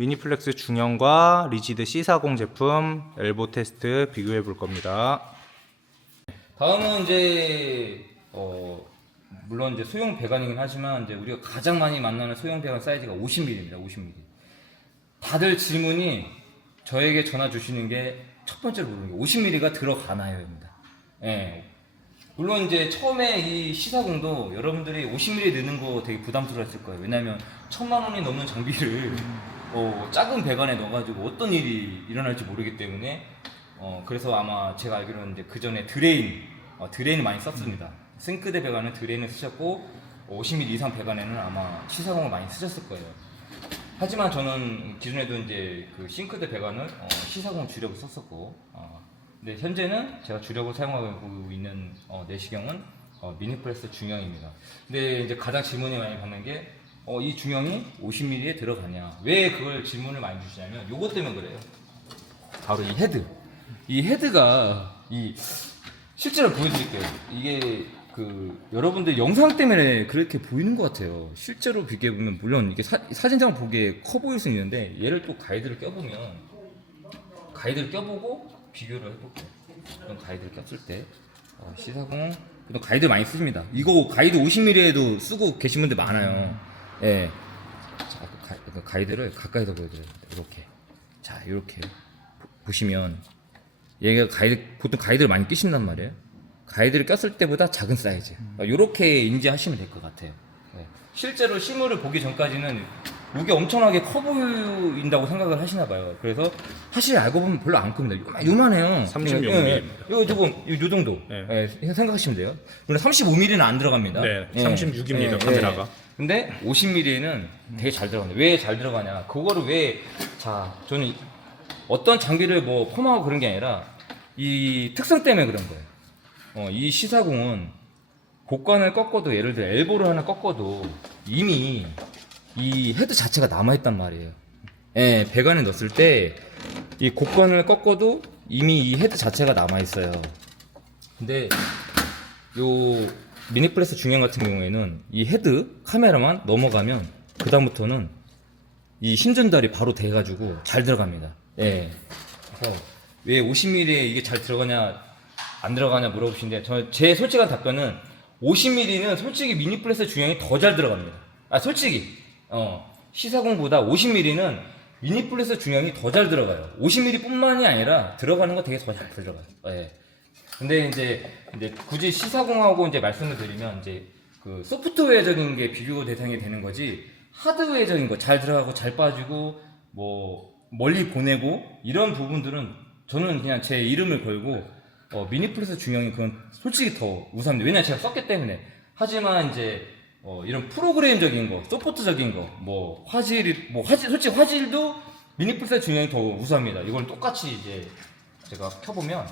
미니플렉스 중형과 리지드 C40 제품 엘보 테스트 비교해 볼 겁니다. 다음은 이제 어 물론 이제 소형 배관이긴 하지만 이제 우리가 가장 많이 만나는 소형 배관 사이즈가 50mm입니다. 50mm. 다들 질문이 저에게 전화 주시는 게 첫 번째로 물어보는 게 50mm가 들어가나요입니다. 예. 물론 이제 처음에 이 시사공도 여러분들이 50mm 넣는 거 되게 부담스러웠을 거예요. 왜냐하면 천만 원이 넘는 장비를 어, 작은 배관에 넣어가지고 어떤 일이 일어날지 모르기 때문에 어, 그래서 아마 제가 알기로는 이제 그 전에 드레인 어, 드레인을 많이 썼습니다. 싱크대 배관은 드레인을 쓰셨고 50mm 이상 배관에는 아마 시사공을 많이 쓰셨을 거예요. 하지만 저는 기존에도 이제 그 싱크대 배관을 어, 시사공 주력을 썼었고, 어, 근데 현재는 제가 주력을 사용하고 있는 어, 내시경은 어, 미니프레스 중형입니다. 근데 이제 가장 질문이 많이 받는 게, 어, 이 중형이 50mm에 들어가냐? 왜 그걸 질문을 많이 주시냐면, 요것 때문에 그래요. 바로 이 헤드. 이 헤드가 이 실제로 보여드릴게요. 이게 그 여러분들 영상 때문에 그렇게 보이는 것 같아요. 실제로 비교해 보면 물론 이게 사, 사진상 보기에 커 보일 수 있는데 얘를 또 가이드를 껴보면 가이드를 껴보고 비교를 해볼게요. 그럼 가이드를 꼈을 때 어, 시사공 그래도 가이드 많이 쓰십니다. 이거 가이드 50mm에도 쓰고 계신 분들 많아요. 예. 자, 그 가, 그 가이드를 가까이서 보여드려요. 이렇게. 자, 이렇게 보시면 얘가 가이드 보통 가이드를 많이 끼신단 말이에요. 가이드를 꼈을 때보다 작은 사이즈. 이렇게 인지하시면 될 것 같아요. 네. 실제로 실물을 보기 전까지는 이게 엄청나게 커 보인다고 생각을 하시나 봐요. 그래서 사실 알고 보면 별로 안 큽니다. 요만- 요만해요. 36mm 예, 예. 입니다. 이거 조금 요 정도 네. 예, 생각하시면 돼요. 물론 35mm는 안 들어갑니다. 네, 예. 36 입니다, 카메라가. 근데 50mm는 되게 잘 들어가네. 왜잘 들어가냐? 그거를 왜, 자, 저는 어떤 장비를 뭐 펌하고 그런 게 아니라 이 특성 때문에 그런 거예요. 어, 이 시사공은 곡관을 꺾어도 예를 들어 엘보를 하나 꺾어도 이미 이 헤드 자체가 남아있단 말이에요. 예, 배관에 넣었을 때 이 곡관을 꺾어도 이미 이 헤드 자체가 남아있어요. 근데 요 미니플레스 중형 같은 경우에는 이 헤드 카메라만 넘어가면 그다음부터는 이 신전달이 바로 돼가지고 잘 들어갑니다. 예. 그래서 왜 50mm에 이게 잘 들어가냐 안 들어가냐 물어보시는데 저제 솔직한 답변은 50mm는 솔직히 미니플레스 중형이 더 잘 들어갑니다. 아 솔직히 어 시사공보다 50mm는 미니플레스 중형이 더 잘 들어가요. 50mm뿐만이 아니라 들어가는 거 되게 더 잘 들어가요. 예. 근데 이제, 이제 굳이 시사공하고 이제 말씀을 드리면 이제 그 소프트웨어적인 게 비교 대상이 되는 거지 하드웨어적인 거 잘 들어가고 잘 빠지고 뭐 멀리 보내고 이런 부분들은 저는 그냥 제 이름을 걸고 어, 미니플레스 중형이 그건 솔직히 더 우수합니다. 왜냐면 제가 썼기 때문에. 하지만 이제 어, 이런 프로그램적인 거, 소프트적인 거, 뭐 화질이 뭐 화질 솔직히 화질도 미니플레스 중형이 더 우수합니다. 이걸 똑같이 이제 제가 켜보면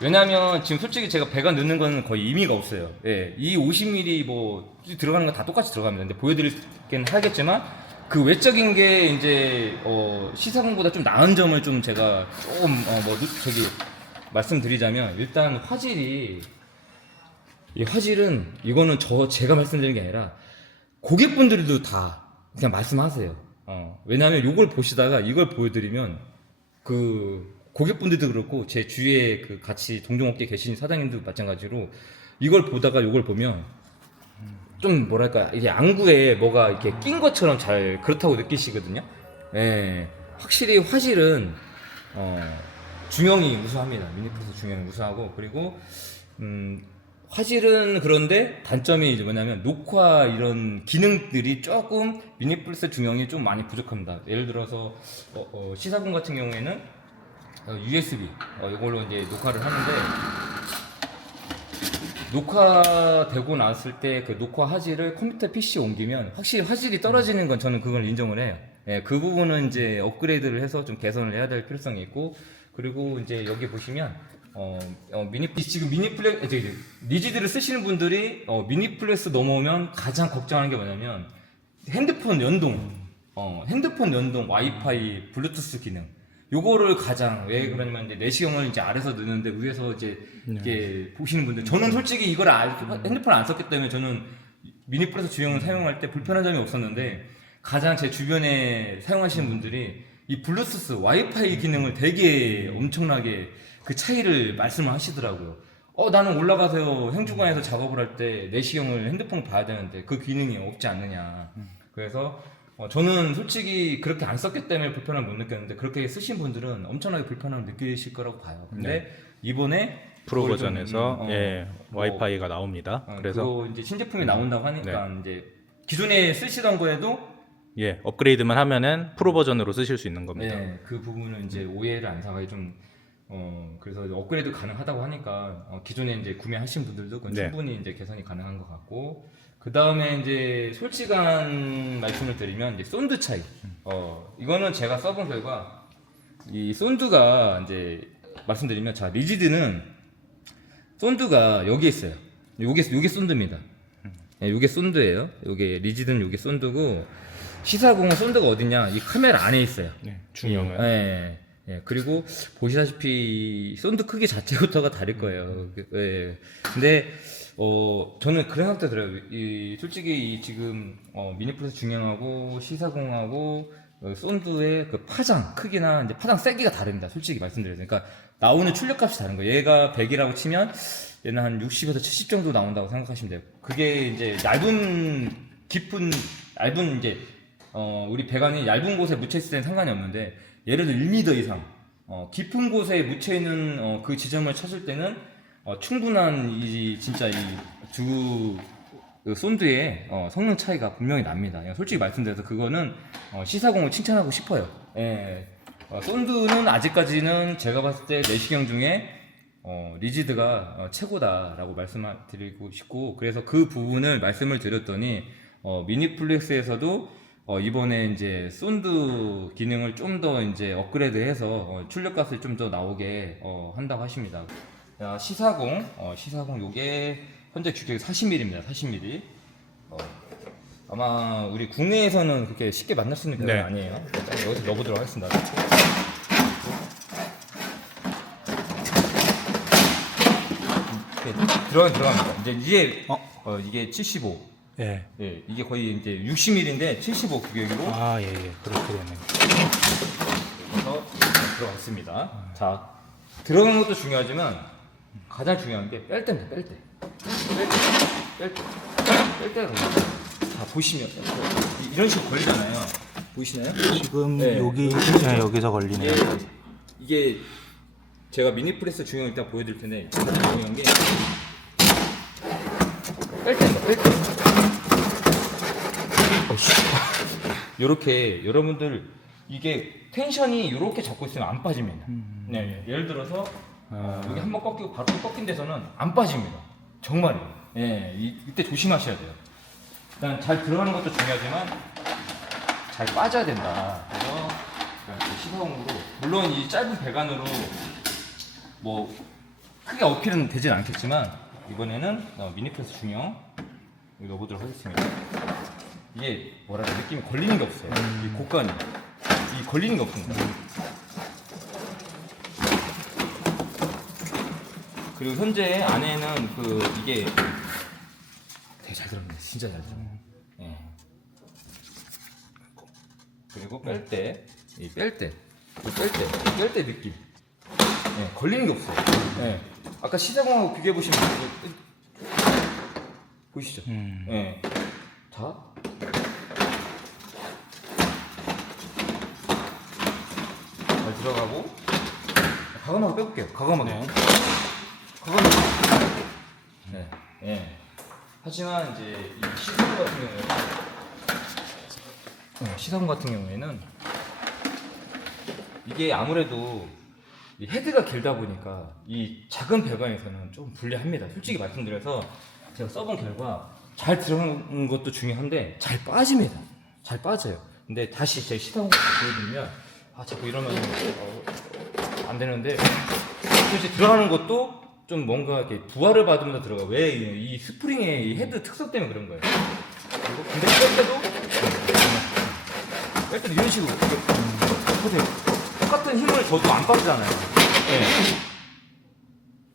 왜냐면 지금 솔직히 제가 배가 넣는 거는 거의 의미가 없어요. 예, 이 50mm 뭐 들어가는 거다 똑같이 들어갑니다. 근데 보여드리긴 하겠지만 그 외적인 게 이제 어, 시사공보다 좀 나은 점을 좀 제가 조금 어뭐 저기 말씀드리자면 일단 화질이 이 화질은 이거는 저 제가 말씀드리는 게 아니라 고객분들도 다 그냥 말씀하세요. 어, 왜냐하면 이걸 보시다가 이걸 보여드리면 그 고객분들도 그렇고 제 주위에 그 같이 동종업계 계신 사장님도 마찬가지로 이걸 보다가 이걸 보면 좀 뭐랄까 이게 안구에 뭐가 이렇게 낀 것처럼 잘 그렇다고 느끼시거든요. 예, 확실히 화질은 어, 중형이 우수합니다. 미니플러스 중형이 우수하고 그리고 음, 화질은 그런데 단점이 이제 뭐냐면 녹화 이런 기능들이 조금 미니플러스 중형이 좀 많이 부족합니다. 예를 들어서 어, 어, 시사분 같은 경우에는 어, USB 어, 이걸로 이제 녹화를 하는데 녹화되고 났을 때 그 녹화 화질을 컴퓨터 PC 에 옮기면 확실히 화질이 떨어지는 건 저는 그걸 인정을 해요. 예, 그 부분은 이제 업그레이드를 해서 좀 개선을 해야 될 필요성이 있고 그리고 이제 여기 보시면 어, 어, 미니 지금 미니플레 아, 저기, 리지드를 쓰시는 분들이 어, 미니플레스 넘어오면 가장 걱정하는 게 뭐냐면 핸드폰 연동, 어, 핸드폰 연동, 와이파이, 블루투스 기능. 요거를 가장 왜 그러냐면 이제 내시경을 이제 아래서 넣는데 위에서 이제 이게 보시는 분들. 저는 솔직히 이걸 알, 핸드폰 안 썼기 때문에 저는 미니플러스 주형을 사용할 때 불편한 점이 없었는데 가장 제 주변에 사용하시는 분들이 이 블루투스 와이파이 기능을 되게 엄청나게 그 차이를 말씀을 하시더라고요. 어 나는 올라가서 행주관에서 작업을 할 때 내시경을 핸드폰을 봐야 되는데 그 기능이 없지 않느냐. 그래서 어, 저는 솔직히 그렇게 안 썼기 때문에 불편함을 못 느꼈는데 그렇게 쓰신 분들은 엄청나게 불편함을 느끼실 거라고 봐요. 근데 이번에 프로 좀, 버전에서 음, 어, 예, 뭐, 와이파이가 나옵니다. 어, 그래서 그거 이제 신제품이 나온다고 하니까 이제 기존에 쓰시던 거에도 예, 업그레이드만 하면은 프로 버전으로 쓰실 수 있는 겁니다. 네, 그 부분은 이제 오해를 안 사가지고 좀 어, 그래서 업그레이드 가능하다고 하니까 어, 기존에 이제 구매하신 분들도 그건 네. 충분히 이제 개선이 가능한 것 같고 그 다음에 이제 솔직한 말씀을 드리면 이제 쏜드 차이. 어, 이거는 제가 써본 결과 이 쏜드가 이제 말씀드리면 자 리지드는 쏜드가 여기 있어요. 요게 요게 쏜드입니다. 네, 요게 쏜드예요. 요게 리지드는 요게 쏜드고 시사공은 쏜드가 어디냐? 이 카메라 안에 있어요. 네, 중형은 예, 예. 그리고 보시다시피 쏜드 크기 자체부터가 다를 거예요. 그, 예. 근데 어 저는 그런 생각도 들어요. 이 솔직히 이 지금 어, 미니플러스 중형하고 시사공하고 어, 쏜드의 그 파장 크기나 이제 파장 세기가 다릅니다. 솔직히 말씀드려요. 그러니까 나오는 출력값이 다른 거예요. 얘가 100이라고 치면 얘는 한 60에서 70 정도 나온다고 생각하시면 돼요. 그게 이제 얇은 깊은 얇은 이제 어, 우리 배관이 얇은 곳에 묻혀 있을 때는 상관이 없는데 예를 들어 1m 이상 어, 깊은 곳에 묻혀 있는 어, 그 지점을 찾을 때는 어, 충분한 이 진짜 이두 그 쏜드의 어, 성능 차이가 분명히 납니다. 솔직히 말씀드려서 그거는 어, 시사공을 칭찬하고 싶어요. 예. 어, 쏜드는 아직까지는 제가 봤을 때 내시경 중에 어, 리지드가 어, 최고다라고 말씀드리고 싶고 그래서 그 부분을 말씀을 드렸더니 어, 미니플렉스에서도 어, 이번에 이제 쏜드 기능을 좀 더 이제 업그레이드해서 어, 출력값을 좀 더 나오게 어, 한다고 하십니다. 자, 시사공 어, 시사공 요게 현재 규격이 40mm입니다. 40mm. 어, 아마 우리 국내에서는 그렇게 쉽게 만날 수 있는 네. 아니에요. 일단 여기서 넣어보도록 하겠습니다. 이렇게 들어가 들어갑니다. 이제 이게 어? 어, 이게 75. 예. 예, 이게 거의 이제 60mm인데 75 규격이고 아, 예, 예. 그렇게 되네요. 그래서 들어갔습니다. 자, 들어간 것도 중요하지만 가장 중요한 게 뺄 때입니다. 뺄 때. 뺄 때. 뺄 때. 뺄 때가 자, 보시면 이- 이런 식으로 걸리잖아요. 보이시나요? 지금 네. 여기 예, 여기서 걸리네요. 이게, 이게 제가 미니 프레스 중형 일단 보여드릴 텐데 가장 중요한 게 뺄 때입니다. 뺄 때. 요렇게 여러분들 이게 텐션이 이렇게 잡고 있으면 안 빠집니다. 네, 네. 예를 들어서 어, 여기 한번 꺾이고 바로 또 꺾인 데서는 안 빠집니다. 정말이에요. 예, 이, 이때 조심하셔야 돼요. 일단 잘 들어가는 것도 중요하지만 잘 빠져야 된다. 그래서 이렇게 시사용으로 물론 이 짧은 배관으로 뭐 크게 어필은 되진 않겠지만 이번에는 어, 미니프레스 중형 넣어보도록 하겠습니다. 이게 뭐랄까 느낌이 걸리는 게 없어요. 이 고관이 이 걸리는 게 없습니다. 그리고 현재 안에는 그 이게 되게 잘 들어갑니다. 진짜 잘 들어요. 예. 그리고 뺄 때, 이 뺄 때, 뺄 때, 뺄때 느낌. 예, 걸리는 게 없어요. 예. 아까 시사공하고 비교해 보시면 보이시죠? 음. 예. 자. 들어가고 가감하고 빼볼게요. 가감하고. 네. 가감하고. 네. 예. 하지만 이제 이 시사공 같은 경우에는 어, 시사공 같은 경우에는 이게 아무래도 이 헤드가 길다 보니까 이 작은 배관에서는 좀 불리합니다. 솔직히 말씀드려서 제가 써본 결과 잘 들어가는 것도 중요한데 잘 빠집니다. 잘 빠져요. 근데 다시 제 시선 보여드리면 아 자꾸 이러면 어, 안 되는데 또 이제 들어가는 것도 좀 뭔가 이렇게 부하를 받으면서 들어가. 왜 이 스프링의 이 헤드 특성 때문에 그런 거예요. 그리고 근데 뺄 때도 뺄 때도 이런 식으로 보세요. 똑같은 힘을 줘도 안 빠지잖아요.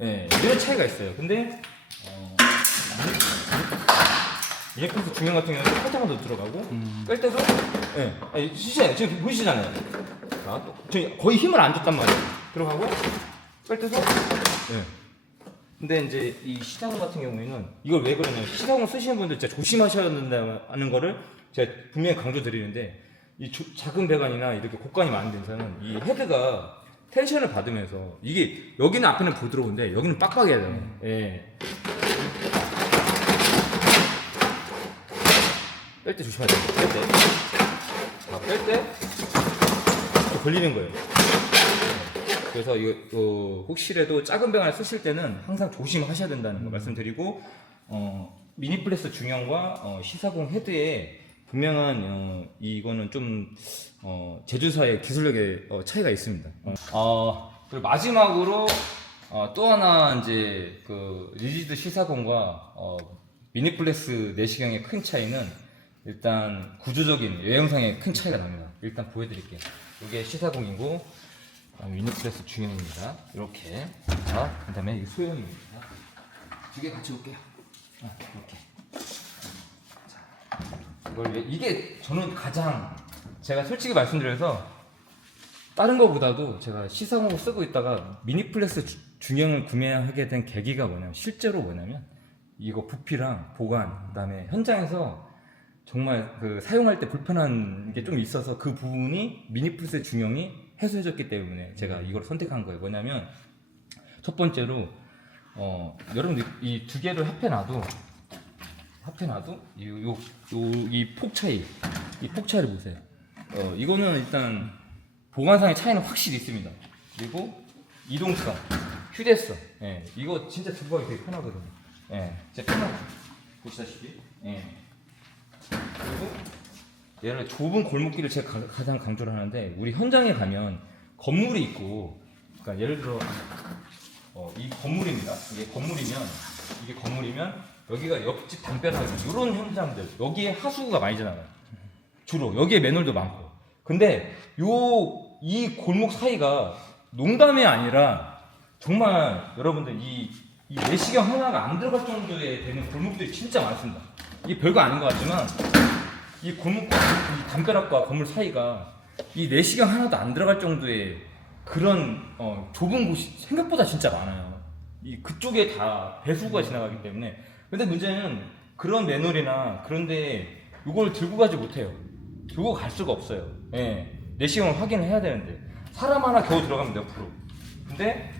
예. 예, 이런 차이가 있어요. 근데 어, 미니플러스 중형 같은 경우는 살짝만 더 들어가고 뺄 때도 예, 아니, 시시해 지금 보이시잖아요. 자, 또 저희 거의 힘을 안 줬단 말이에요. 들어가고 뺄 때도 예. 근데 이제 이 시사공 같은 경우에는 이걸 왜 그러냐면 시사공 쓰시는 분들 진짜 조심하셔야 된다는 거를 제가 분명히 강조드리는데 이 조- 작은 배관이나 이렇게 곡관이 많은 데서는 이 헤드가 텐션을 받으면서 이게 여기는 앞에는 부드러운데 여기는 빡빡해야 돼요. 예. 뺄 때 조심해야 돼요. 뺄 때. 자, 뺄 때. 이렇게 걸리는 거예요. 그래서 이거 어, 혹시라도 작은 병을 쓰실 때는 항상 조심하셔야 된다는 거 말씀드리고 어, 미니플레스 중형과 어, 시사공 헤드에 분명한 어, 이거는 좀 어, 제조사의 기술력의 어, 차이가 있습니다. 어, 어, 그리고 마지막으로 어, 또 하나 이제 그 리지드 시사공과 어, 미니플레스 내시경의 큰 차이는 일단 구조적인 외형상의 큰 차이가 납니다. 일단 보여드릴게요. 이게 시사공이고 아, 위니프레스 중형입니다. 이렇게. 자, 그 다음에 이 소형입니다. 두 개 같이 올게요. 아, 이렇게. 자, 이걸 왜, 이게 저는 가장 제가 솔직히 말씀드려서 다른 거보다도 제가 시상으로 쓰고 있다가 미니플레스 주- 중형을 구매하게 된 계기가 뭐냐면 실제로 뭐냐면 이거 부피랑 보관 그다음에 현장에서 정말 그 사용할 때 불편한 게 좀 있어서 그 부분이 미니플스 중형이 해소해줬기 때문에 제가 이걸 선택한 거예요. 뭐냐면 첫 번째로 어 여러분들 이 두 개를 합해놔도 합해놔도 이요이 폭 차이 이 폭 차이를 보세요. 어 이거는 일단 보관상의 차이는 확실히 있습니다. 그리고 이동성, 휴대성, 예 이거 진짜 들고 가기 되게 편하거든요. 예 진짜 편하고 보시다시피 예. 그리고 얘를 좁은 골목길을 제가 가- 가장 강조를 하는데 우리 현장에 가면 건물이 있고 그러니까 예를 들어 어, 이 건물입니다. 이게 건물이면 이게 건물이면 여기가 옆집 담벼락 이런 현장들 여기에 하수구가 많이 지나가요. 주로 여기에 맨홀도 많고. 근데 요 이 골목 사이가 농담이 아니라 정말 여러분들 이, 이 내시경 하나가 안 들어갈 정도의 되는 골목들이 진짜 많습니다. 이게 별거 아닌 것 같지만 이 골목과 이 담벼락과 건물 사이가 이 내시경 하나도 안 들어갈 정도의 그런 어, 좁은 곳이 생각보다 진짜 많아요. 이 그쪽에 다 배수구가 지나가기 때문에. 근데 문제는 그런 매놀이나 그런데 이걸 들고 가지 못해요. 들고 갈 수가 없어요. 예. 내시경을 확인을 해야 되는데 사람 하나 겨우 들어가면 옆으로. 근데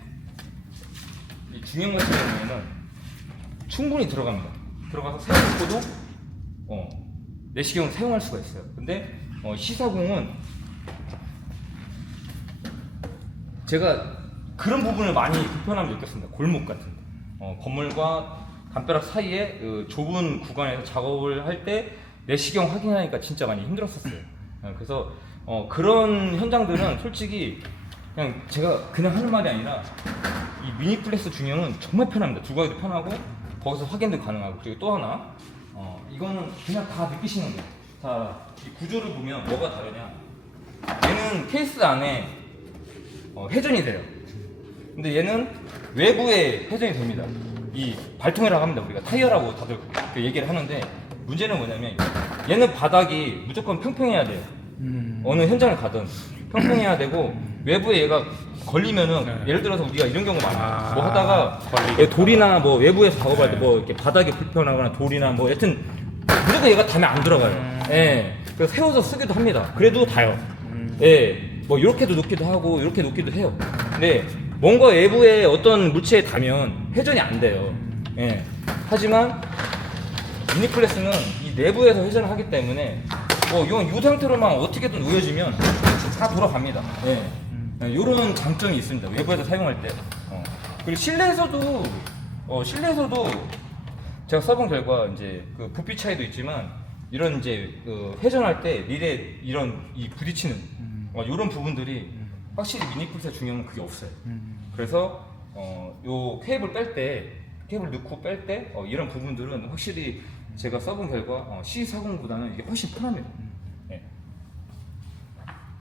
이 중형 같은 경우에는 충분히 들어갑니다. 들어가서 세워놓고도 어, 내시경을 사용할 수가 있어요. 근데 어, 시사공은 제가 그런 부분을 많이 불편함을 느꼈습니다. 골목 같은 데. 어, 건물과 담벼락 사이에 그 좁은 구간에서 작업을 할 때 내시경 확인하니까 진짜 많이 힘들었었어요. 어, 그래서 어, 그런 현장들은 솔직히 그냥 제가 그냥 하는 말이 아니라 이 미니 플렉스 중형은 정말 편합니다. 두고 가기도 편하고 거기서 확인도 가능하고 그리고 또 하나 어, 이거는 그냥 다 느끼시는 거예요. 자, 이 구조를 보면 뭐가 다르냐? 얘는 케이스 안에 어, 회전이 돼요. 근데 얘는 외부에 회전이 됩니다. 이 발통이라고 합니다. 우리가 타이어라고 다들 그 얘기를 하는데 문제는 뭐냐면 얘는 바닥이 무조건 평평해야 돼요. 어느 현장을 가든 평평해야 되고 외부에 얘가 걸리면은 네. 예를 들어서 우리가 이런 경우 많아요. 아, 뭐 하다가. 얘 돌이나 뭐 외부에서 작업할 네. 때뭐 이렇게 바닥이 불편하거나 돌이나 뭐 여튼 무조건 얘가 닿으면 안 들어가요. 음. 예. 그래서 세워서 쓰기도 합니다. 그래도 닿아요. 예. 뭐 이렇게도 놓기도 하고 이렇게 놓기도 해요. 근데 뭔가 외부에 어떤 물체에 닿으면 회전이 안 돼요. 예. 하지만 미니클래스는 이 내부에서 회전을 하기 때문에 어, 이건 이 상태로만 어떻게든 놓여지면 다 돌아갑니다. 예. 이런 장점이 있습니다. 외부에서 사용할 때. 어. 그리고 실내에서도 어, 실내에서도 제가 써본 결과 이제 그 부피 차이도 있지만 이런 이제 그 회전할 때 릴에 이런 이 부딪히는 어, 이런 부분들이 확실히 미니클래스 중요한 그게 없어요. 그래서 어, 요 케이블 뺄 때 케이블 넣고 뺄때 어, 이런 부분들은 확실히 제가 써본 결과 어, C40보다는 이게 훨씬 편합니다.